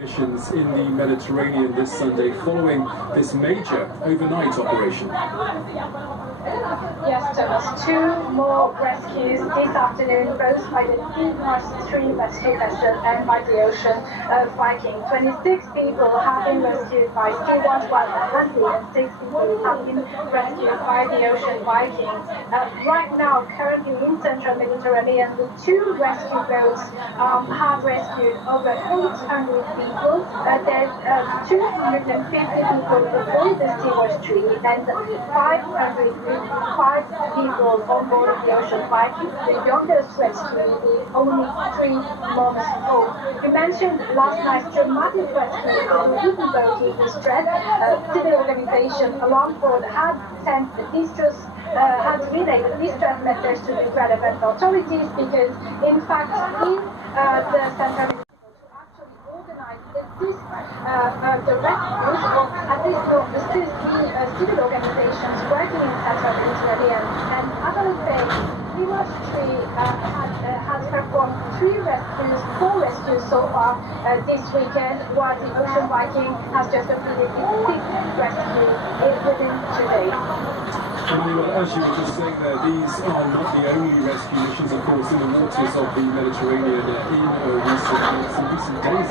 Missions in the Mediterranean this Sunday following this major overnight operation. Yes, Thomas. 2 more rescues this afternoon, both by the Two1 rescue vessel and by the Ocean Viking. 26 people have been rescued by Two1, while 106 people have been rescued by the Ocean Viking. Right now, currently in central Mediterranean, the 2 rescue boats have rescued over 800 people. There's 250 people aboard the Sea tree and 505 people on board of the Ocean Viking. The youngest rescue is only 3 months old. You mentioned last night's dramatic rescue of a wooden boat in distress. Civil organization around board had sent had relayed the distress message to the relevant authorities because, in fact, in the center the rescues, or at least the civil organizations working in central Mediterranean. And as I was saying, Two1 has performed 4 rescues so far this weekend, while the Ocean Viking has just completed its 6th rescue within 2 days. Well, as you were just saying there, these are not the only rescue missions, of course, in the waters of the Mediterranean in recent days.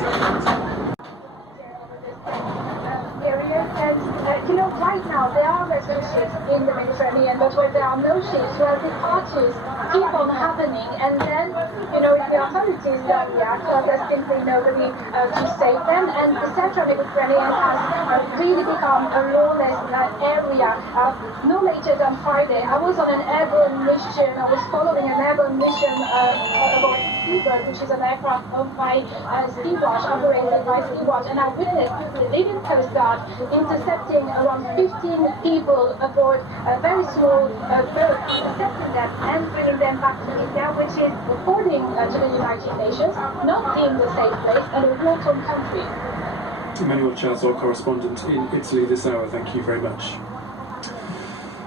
Right now there are rescue ships in the Mediterranean, but where there are no ships, well, departures keep on happening, and then, if the authorities don't react, well, there's simply nobody to save them, and the central Mediterranean has really become a lawless area. No later than Friday, I was on an airborne mission. I was following an airborne mission about Seabird, which is an aircraft owned by Sea-Watch, operated by Sea-Watch, and I witnessed the Libyan Coast Guard intercepting around 15 people aboard a very small boat, intercepting them and bringing them back to Libya, which is, according to the United Nations, not deemed a safe place and a war-torn country. Emmanuel Chaz, our correspondent in Italy this hour, thank you very much.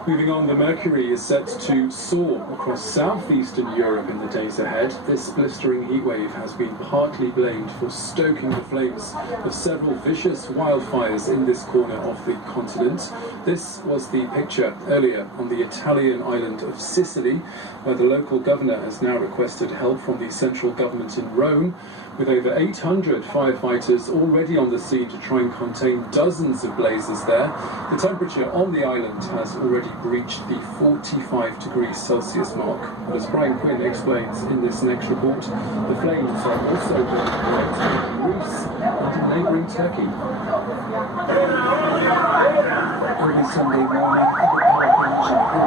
Moving on, the mercury is set to soar across southeastern Europe in the days ahead. This blistering heatwave has been partly blamed for stoking the flames of several vicious wildfires in this corner of the continent. This was the picture earlier on the Italian island of Sicily, where the local governor has now requested help from the central government in Rome, with over 800 firefighters already on the scene to try and contain dozens of blazes there. The temperature on the island has already breached the 45 degrees Celsius mark. But as Brian Quinn explains in this next report, the flames are also burning in Greece and in neighbouring Turkey. Early Sunday morning,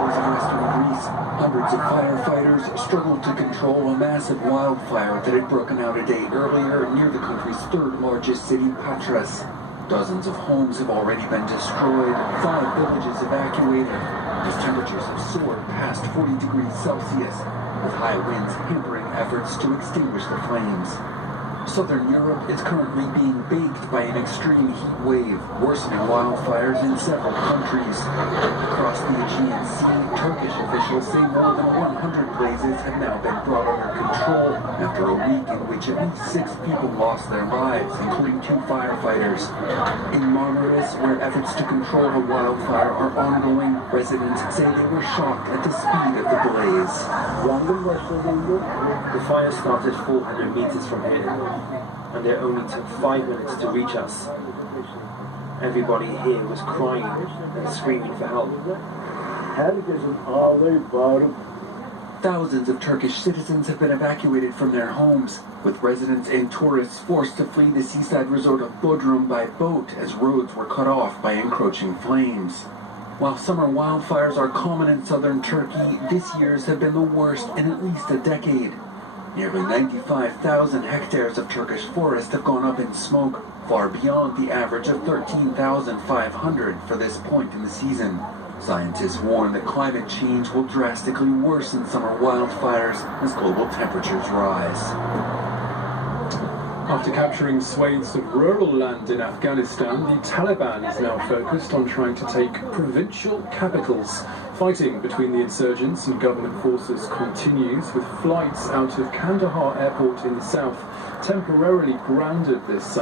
was in western Greece. Hundreds of firefighters struggled to control a massive wildfire that had broken out a day earlier near the country's 3rd largest city, Patras. Dozens of homes have already been destroyed, 5 villages evacuated, as temperatures have soared past 40 degrees Celsius, with high winds hampering efforts to extinguish the flames. Southern Europe is currently being baked by an extreme heat wave, worsening wildfires in several countries. Across the Aegean Sea, Turkish officials say more than 100 blazes have now been brought under control after a week in which at least 6 people lost their lives, including 2 firefighters. In Marmaris, where efforts to control the wildfire are ongoing, residents say they were shocked at the speed of the blaze. The fire started 400 meters from here, and it only took 5 minutes to reach us. Everybody here was crying and screaming for help. Thousands of Turkish citizens have been evacuated from their homes, with residents and tourists forced to flee the seaside resort of Bodrum by boat as roads were cut off by encroaching flames. While summer wildfires are common in southern Turkey, this year's have been the worst in at least a decade. Nearly 95,000 hectares of Turkish forest have gone up in smoke, far beyond the average of 13,500 for this point in the season. Scientists warn that climate change will drastically worsen summer wildfires as global temperatures rise. After capturing swathes of rural land in Afghanistan, the Taliban is now focused on trying to take provincial capitals. Fighting between the insurgents and government forces continues, with flights out of Kandahar airport in the south temporarily grounded this